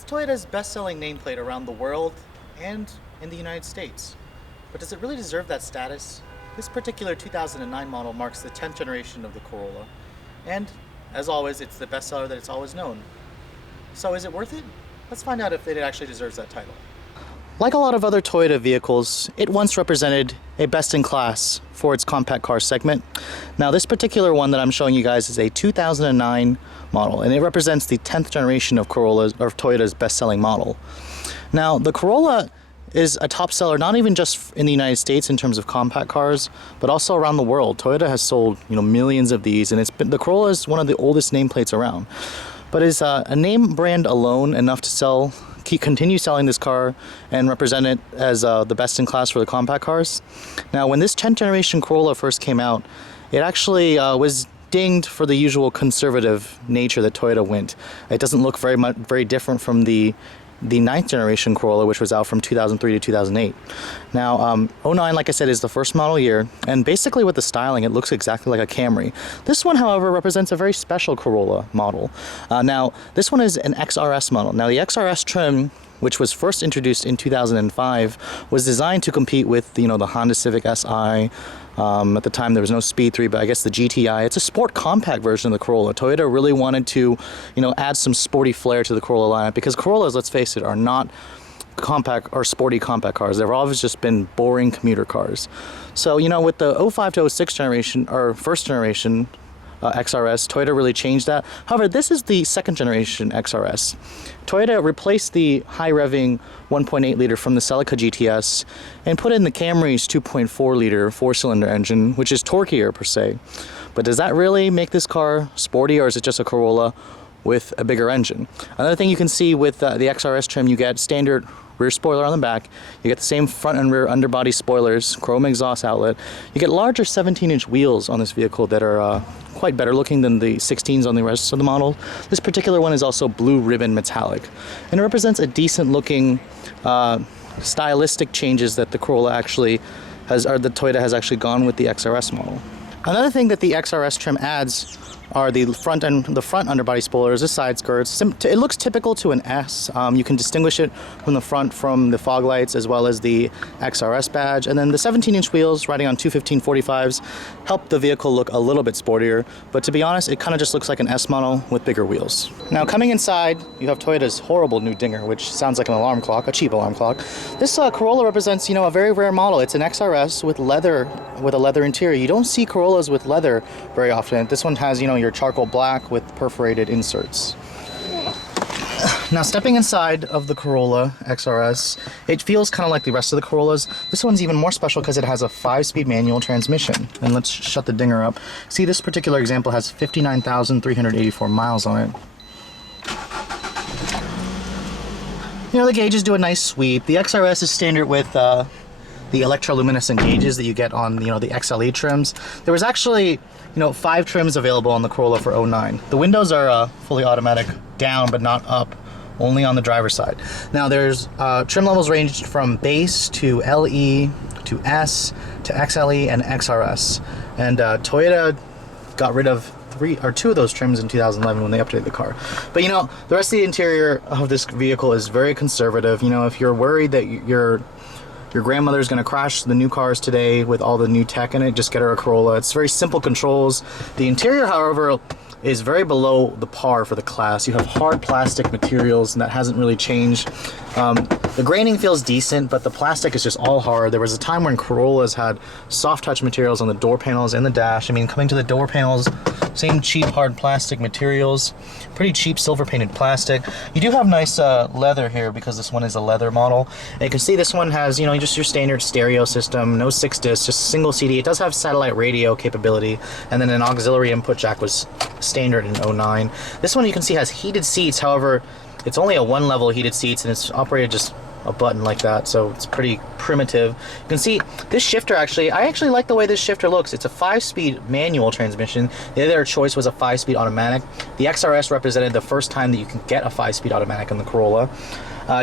It's Toyota's best-selling nameplate around the world and in the United States. But does it really deserve that status? This particular 2009 model marks the 10th generation of the Corolla, and as always, it's the bestseller that it's always known. So is it worth it? Let's find out if it actually deserves that title. Like a lot of other Toyota vehicles, it once represented a best-in-class for its compact car segment. Now this particular one that I'm showing you guys is a 2009 model, and it represents the 10th generation of Toyota's best-selling model. Now the Corolla is a top seller not even just in the United States in terms of compact cars, but also around the world. Toyota has sold millions of these, and the Corolla is one of the oldest nameplates around. But is a name brand alone enough to continue selling this car and represent it as the best in class for the compact cars? Now, when this 10th generation Corolla first came out, it actually was dinged for the usual conservative nature that Toyota went. It doesn't look very different from the 9th generation Corolla, which was out from 2003 to 2008. Now, 09, like I said, is the first model year, and basically with the styling, it looks exactly like a Camry. This one, however, represents a very special Corolla model. Now, this one is an XRS model. Now, the XRS trim, which was first introduced in 2005, was designed to compete with the Honda Civic Si. At the time there was no Speed 3, but I guess the GTI. It's a sport compact version of the Corolla. Toyota really wanted to, add some sporty flair to the Corolla lineup, because Corollas, let's face it, are not compact or sporty compact cars. They've always just been boring commuter cars. So, with the 05 to 06 generation, or first generation XRS, Toyota really changed that. However, this is the second generation XRS. Toyota replaced the high-revving 1.8 liter from the Celica GTS and put in the Camry's 2.4 liter four-cylinder engine, which is torquier per se. But does that really make this car sporty, or is it just a Corolla with a bigger engine? Another thing you can see with the XRS trim, you get standard rear spoiler on the back, you get the same front and rear underbody spoilers, chrome exhaust outlet, you get larger 17-inch wheels on this vehicle that are quite better looking than the 16s on the rest of the model. This particular one is also blue ribbon metallic, and it represents a decent looking stylistic changes that the Corolla actually has, or the Toyota has actually gone with the XRS model. Another thing that the XRS trim adds are the front underbody spoilers, the side skirts. It looks typical to an S. You can distinguish it from the front from the fog lights as well as the XRS badge. And then the 17-inch wheels riding on 215/45s help the vehicle look a little bit sportier. But to be honest, it kind of just looks like an S model with bigger wheels. Now coming inside, you have Toyota's horrible new dinger, which sounds like an alarm clock, a cheap alarm clock. This Corolla represents, a very rare model. It's an XRS with a leather interior. You don't see Corollas with leather very often. This one has, your charcoal black with perforated inserts. Now stepping inside of the Corolla XRS, it feels kind of like the rest of the Corollas. This one's even more special because it has a 5-speed manual transmission. And let's shut the dinger up. See, this particular example has 59,384 miles on it. The gauges do a nice sweep. The XRS is standard with the electroluminescent gauges that you get on the XLE trims. There was actually 5 trims available on the Corolla for 09. The windows are fully automatic down but not up, only on the driver's side. Now there's trim levels ranged from base to LE to S to XLE and XRS, and Toyota got rid of 2 of those trims in 2011 when they updated the car. But the rest of the interior of this vehicle is very conservative. If you're worried that your grandmother's going to crash the new cars today with all the new tech in it, just get her a Corolla. It's very simple controls. The interior, however, is very below the par for the class. You have hard plastic materials, and that hasn't really changed. The graining feels decent, but the plastic is just all hard. There was a time when Corollas had soft touch materials on the door panels and the dash. Coming to the door panels, same cheap hard plastic materials, pretty cheap silver painted plastic. You do have nice leather here because this one is a leather model. And you can see this one has, just your standard stereo system, no 6 discs, just single CD. It does have satellite radio capability, and then an auxiliary input jack was standard in 09. This one you can see has heated seats. However, it's only a 1-level heated seats, and it's operated just a button like that, so it's pretty primitive. You can see this shifter, I actually like the way this shifter looks. It's a 5-speed manual transmission. The other choice was a 5-speed automatic. The XRS represented the first time that you can get a 5-speed automatic in the Corolla.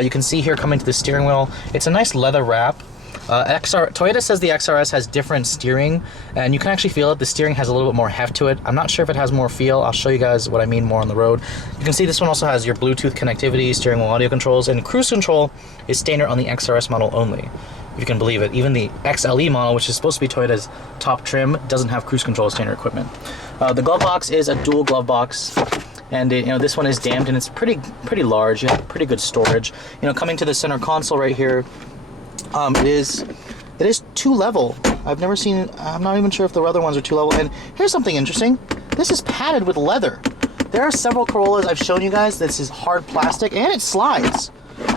You can see here coming to the steering wheel, it's a nice leather wrap. Toyota says the XRS has different steering, and you can actually feel it. The steering has a little bit more heft to it. I'm not sure if it has more feel. I'll show you guys what I mean more on the road. You can see this one also has your Bluetooth connectivity, steering wheel audio controls, and cruise control is standard on the XRS model only, if you can believe it. Even the XLE model, which is supposed to be Toyota's top trim, doesn't have cruise control standard equipment. The glove box is a dual glove box. And this one is damped, and it's pretty large. You have pretty good storage. Coming to the center console right here, it is two level. I'm not even sure if the other ones are two level. And here's something interesting. This is padded with leather. There are several Corollas I've shown you guys. This is hard plastic, and it slides.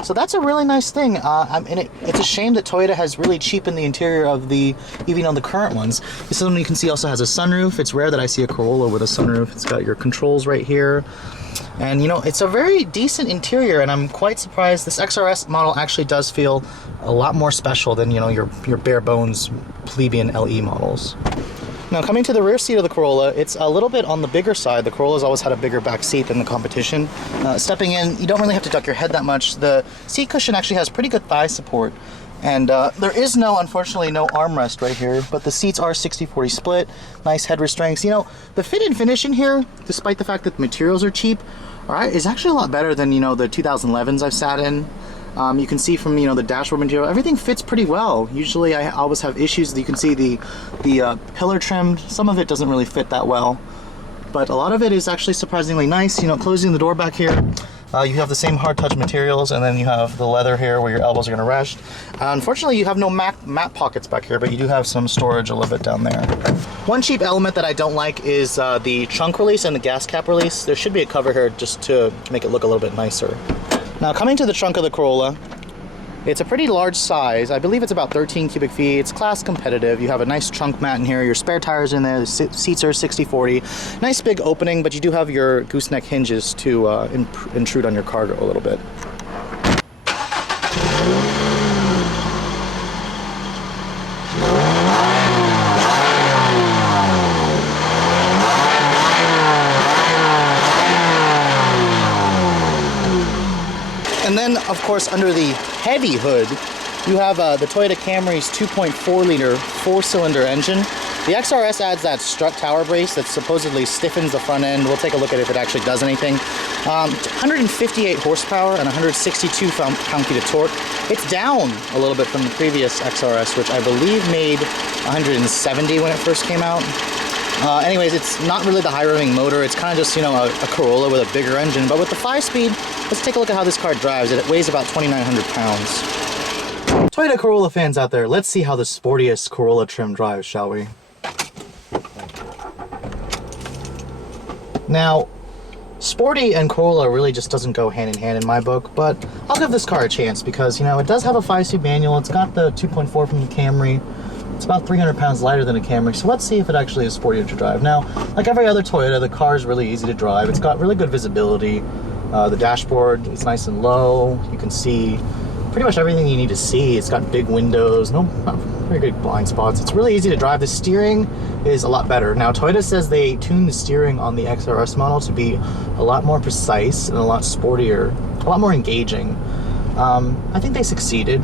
So that's a really nice thing. And it's a shame that Toyota has really cheapened the interior of even on the current ones. This one you can see also has a sunroof. It's rare that I see a Corolla with a sunroof. It's got your controls right here. And it's a very decent interior, and I'm quite surprised. This XRS model actually does feel a lot more special than your bare bones plebeian LE models. Now, coming to the rear seat of the Corolla, it's a little bit on the bigger side. The Corolla's always had a bigger back seat than the competition. Stepping in, you don't really have to duck your head that much. The seat cushion actually has pretty good thigh support. And there is unfortunately, no armrest right here, but the seats are 60-40 split, nice head restraints. The fit and finish in here, despite the fact that the materials are cheap, is actually a lot better than, the 2011s I've sat in. You can see from the dashboard material, everything fits pretty well. Usually I always have issues. You can see the pillar trim, some of it doesn't really fit that well, but a lot of it is actually surprisingly nice. Closing the door back here, you have the same hard touch materials, and then you have the leather here where your elbows are going to rest. Unfortunately, you have no mat pockets back here, but you do have some storage a little bit down there. One cheap element that I don't like is the trunk release and the gas cap release. There should be a cover here just to make it look a little bit nicer. Now, coming to the trunk of the Corolla, it's a pretty large size. I believe it's about 13 cubic feet. It's class competitive. You have a nice trunk mat in here. Your spare tires in there. The seats are 60-40. Nice big opening, but you do have your gooseneck hinges to intrude on your cargo a little bit. And then, of course, under the heavy hood, you have the Toyota Camry's 2.4 liter four-cylinder engine. The XRS adds that strut tower brace that supposedly stiffens the front end. We'll take a look at if it actually does anything. 158 horsepower and 162 pound-feet of torque. It's down a little bit from the previous XRS, which I believe made 170 when it first came out. Anyways, it's not really the high-revving motor. It's kind of just, a Corolla with a bigger engine. But with the 5-speed, let's take a look at how this car drives. It weighs about 2,900 pounds. Toyota Corolla fans out there, let's see how the sportiest Corolla trim drives, shall we? Now, sporty and Corolla really just doesn't go hand in hand in my book, but I'll give this car a chance because, it does have a 5-speed manual. It's got the 2.4 from the Camry. It's about 300 pounds lighter than a Camry, so let's see if it actually is sportier to drive. Now, like every other Toyota, the car is really easy to drive. It's got really good visibility. The dashboard is nice and low. You can see pretty much everything you need to see. It's got big windows, not very big blind spots. It's really easy to drive. The steering is a lot better. Now, Toyota says they tuned the steering on the XRS model to be a lot more precise and a lot sportier, a lot more engaging. I think they succeeded.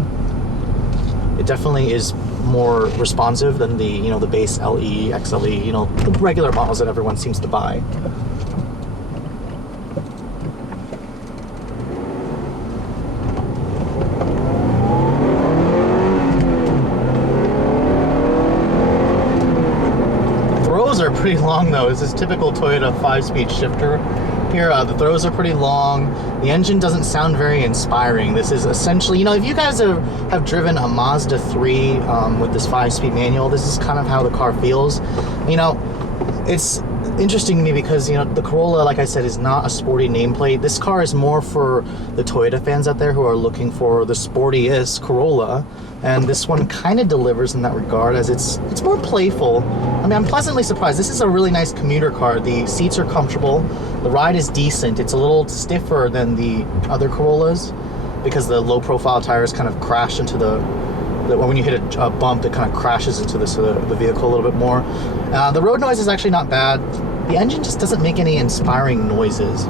It definitely is more responsive than the the base LE, XLE, the regular models that everyone seems to buy. Throws are pretty long though. This is typical Toyota 5-speed shifter. Here, the throws are pretty long. The engine doesn't sound very inspiring. This is essentially, if you guys have driven a Mazda 3 with this 5-speed manual, this is kind of how the car feels. It's interesting to me because, the Corolla, like I said, is not a sporty nameplate. This car is more for the Toyota fans out there who are looking for the sportiest Corolla. And this one kind of delivers in that regard, as it's more playful. I'm pleasantly surprised. This is a really nice commuter car. The seats are comfortable. The ride is decent. It's a little stiffer than the other Corollas because the low-profile tires kind of crash into when you hit a bump, it kind of crashes into the vehicle a little bit more. The road noise is actually not bad. The engine just doesn't make any inspiring noises.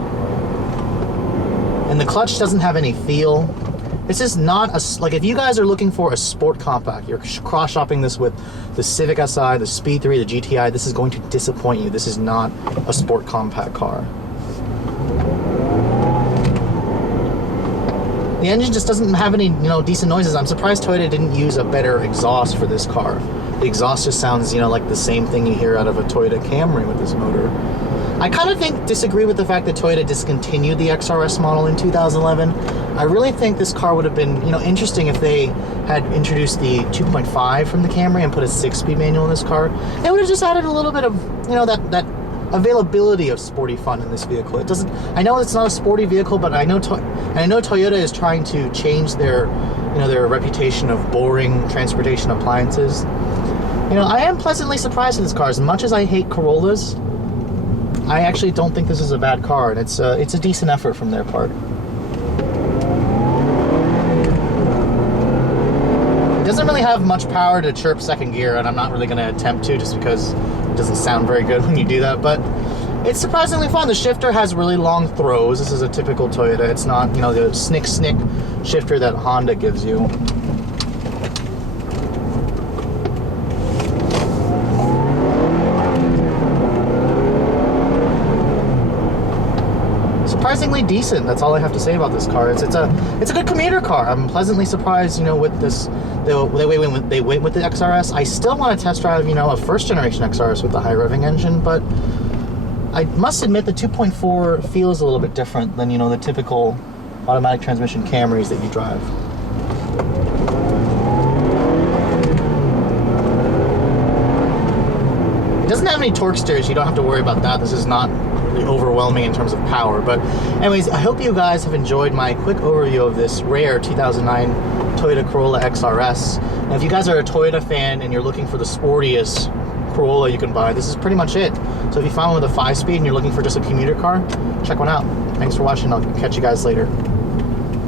And the clutch doesn't have any feel. This is not like, if you guys are looking for a sport compact, you're cross-shopping this with the Civic Si, the Speed 3, the GTI, this is going to disappoint you. This is not a sport compact car. The engine just doesn't have any, decent noises. I'm surprised Toyota didn't use a better exhaust for this car. The exhaust just sounds, like the same thing you hear out of a Toyota Camry with this motor. I kind of disagree with the fact that Toyota discontinued the XRS model in 2011. I really think this car would have been, interesting if they had introduced the 2.5 from the Camry and put a 6-speed manual in this car. It would have just added a little bit of, that availability of sporty fun in this vehicle. It doesn't. I know it's not a sporty vehicle, but I know Toyota is trying to change their, their reputation of boring transportation appliances. I am pleasantly surprised in this car. As much as I hate Corollas, I actually don't think this is a bad car, and it's a decent effort from their part. It doesn't really have much power to chirp second gear, and I'm not really going to attempt to, just because it doesn't sound very good when you do that, but it's surprisingly fun. The shifter has really long throws. This is a typical Toyota. It's not, the snick shifter that Honda gives you. Surprisingly decent. That's all I have to say about this car. It's a good commuter car. I'm pleasantly surprised, with this. They went with the XRS. I still want to test drive, a first generation XRS with the high revving engine, but I must admit the 2.4 feels a little bit different than, the typical automatic transmission Camrys that you drive. It doesn't have any torque steers. You don't have to worry about that. This is not really overwhelming in terms of power. But anyways, I hope you guys have enjoyed my quick overview of this rare 2009 Toyota Corolla XRS. And if you guys are a Toyota fan and you're looking for the sportiest Corolla you can buy, this is pretty much it. So if you find one with a 5-speed and you're looking for just a commuter car, check one out. Thanks for watching. I'll catch you guys later.